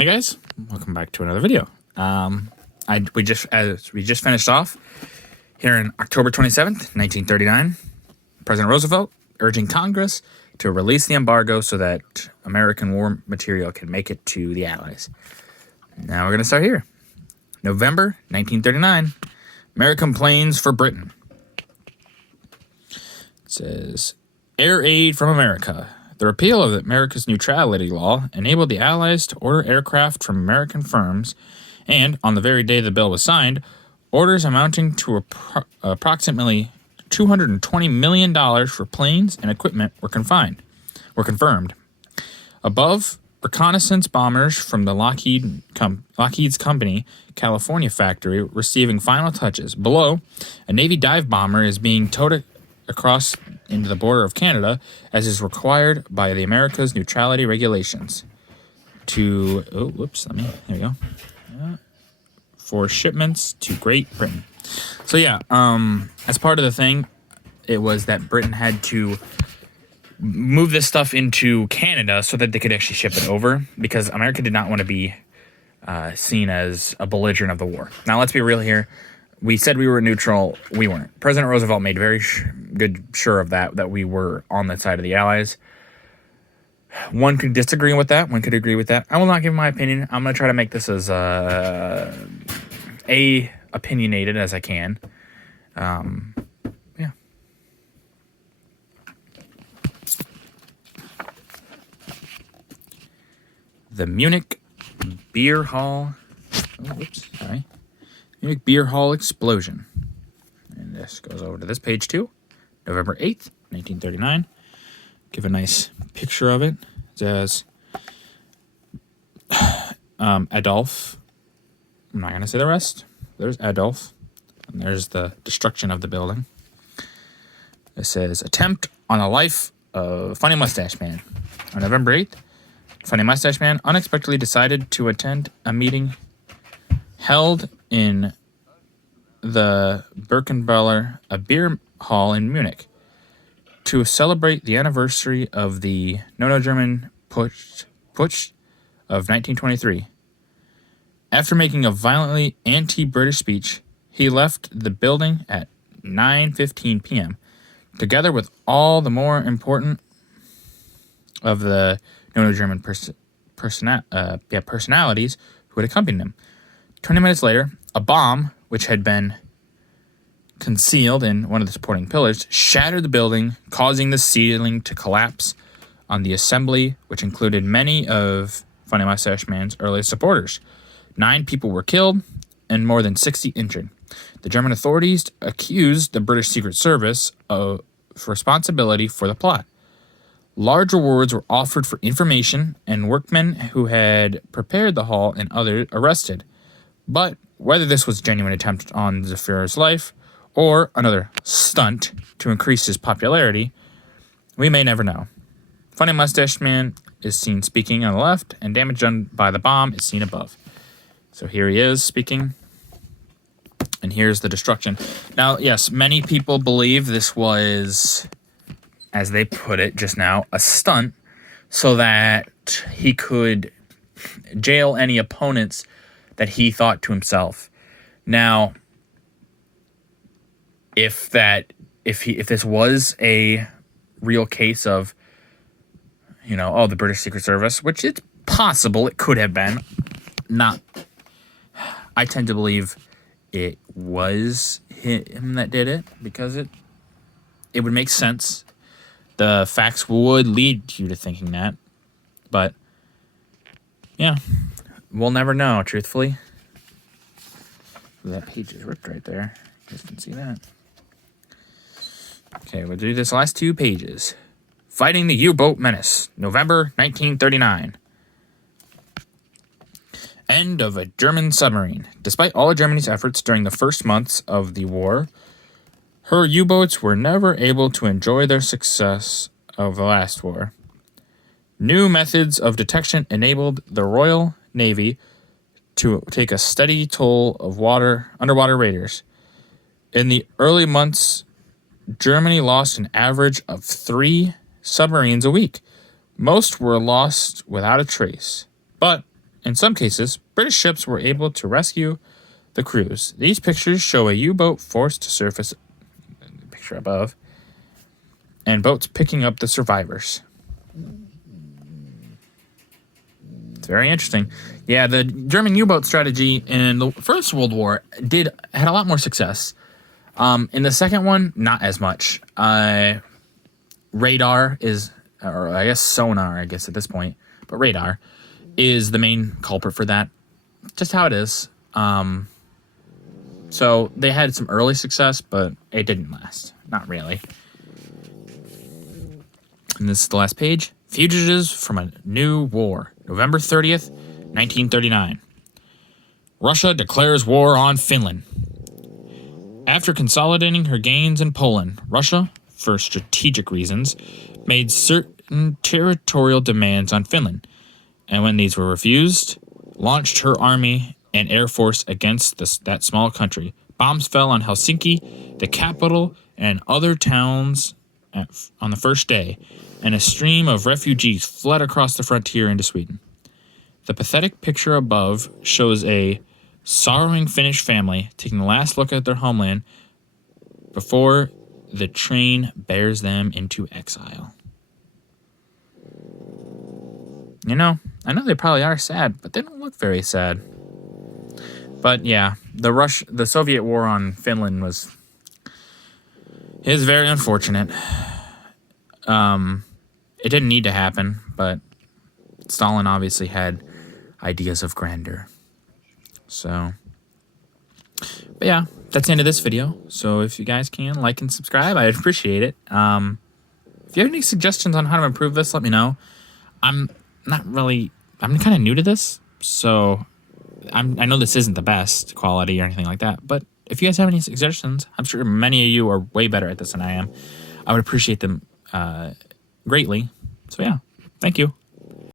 Hey guys, welcome back to another video. We just finished off here in October 27th, 1939. President Roosevelt urging Congress to release the embargo so that American war material can make it to the Allies. Now we're going to start here. November 1939, American planes for Britain. It says, Air Aid from America. The repeal of America's neutrality law enabled the Allies to order aircraft from American firms, and on the very day the bill was signed, orders amounting to approximately $220 million for planes and equipment were confirmed. Above, reconnaissance bombers from the Lockheed's Company, California factory receiving final touches. Below, a Navy dive bomber is being towed across into the border of Canada, as is required by the America's neutrality regulations. Here we go. For shipments to Great Britain. So yeah, as part of the thing, it was that Britain had to move this stuff into Canada so that they could actually ship it over, because America did not want to be seen as a belligerent of the war. Now, let's be real here. We said we were neutral. We weren't. President Roosevelt made very sure of that we were on the side of the Allies. One could disagree with that. One could agree with that. I will not give my opinion. I'm going to try to make this as opinionated as I can. Yeah. The Munich Beer Hall. Munich Beer Hall explosion. And this goes over to this page too. November 8th, 1939. Give a nice picture of it. It says Adolf. I'm not going to say the rest. There's Adolf. And there's the destruction of the building. It says attempt on the life of Funny Mustache Man. On November 8th, Funny Mustache Man unexpectedly decided to attend a meeting held in the Birkenbeller, a beer hall in Munich, to celebrate the anniversary of the German Putsch of 1923. After making a violently anti-British speech, he left the building at 9:15 p.m., together with all the more important of the German personalities who had accompanied him. 20 minutes later, a bomb, which had been concealed in one of the supporting pillars, shattered the building, causing the ceiling to collapse on the assembly, which included many of Funny Mustache Man's earliest supporters. 9 people were killed and more than 60 injured. The German authorities accused the British Secret Service of responsibility for the plot. Large rewards were offered for information, and workmen who had prepared the hall and others arrested. But whether this was a genuine attempt on the Führer's life or another stunt to increase his popularity, we may never know. Funny Mustache Man is seen speaking on the left, and damage done by the bomb is seen above. So here he is speaking, and here's the destruction. Now, yes, many people believe this was, as they put it just now, a stunt so that he could jail any opponents that he thought to himself. Now, if this was a real case of, the British Secret Service, which it's possible it could have been, I tend to believe it was him that did it, because it would make sense. The facts would lead you to thinking that, but yeah. We'll never know, truthfully. That page is ripped right there. You guys can see that. Okay, we'll do this last 2 pages. Fighting the UBoat Menace, November 1939. End of a German submarine. Despite all of Germany's efforts during the first months of the war, her U-boats were never able to enjoy their success of the last war. New methods of detection enabled the Royal Navy to take a steady toll of underwater raiders. In the early months, Germany lost an average of 3 submarines a week. Most were lost without a trace. But In some cases, British ships were able to rescue the crews. These pictures show a U-boat forced to surface, picture above, and boats picking up the survivors. It's very interesting. Yeah, the German U-boat strategy in the First World War had a lot more success. In the second one, not as much. Radar is, or I guess sonar, I guess at this point, but radar is the main culprit for that. Just how it is. So they had some early success, but it didn't last. Not really. And this is the last page. Fugitives from a New War. November 30th, 1939. Russia declares war on Finland. After consolidating her gains in Poland, Russia, for strategic reasons, made certain territorial demands on Finland, and when these were refused, launched her army and air force against that small country. Bombs fell on Helsinki, the capital, and other towns on the first day, and a stream of refugees fled across the frontier into Sweden. The pathetic picture above shows a sorrowing Finnish family taking the last look at their homeland before the train bears them into exile. You know, I know they probably are sad, but they don't look very sad. But yeah, the Soviet war on Finland is very unfortunate. It didn't need to happen, but Stalin obviously had ideas of grandeur. So, but yeah, that's the end of this video. So if you guys can like and subscribe, I'd appreciate it. If you have any suggestions on how to improve this, let me know. I'm kind of new to this, so I know this isn't the best quality or anything like that, but if you guys have any suggestions, I'm sure many of you are way better at this than I am. I would appreciate them greatly. So yeah, thank you.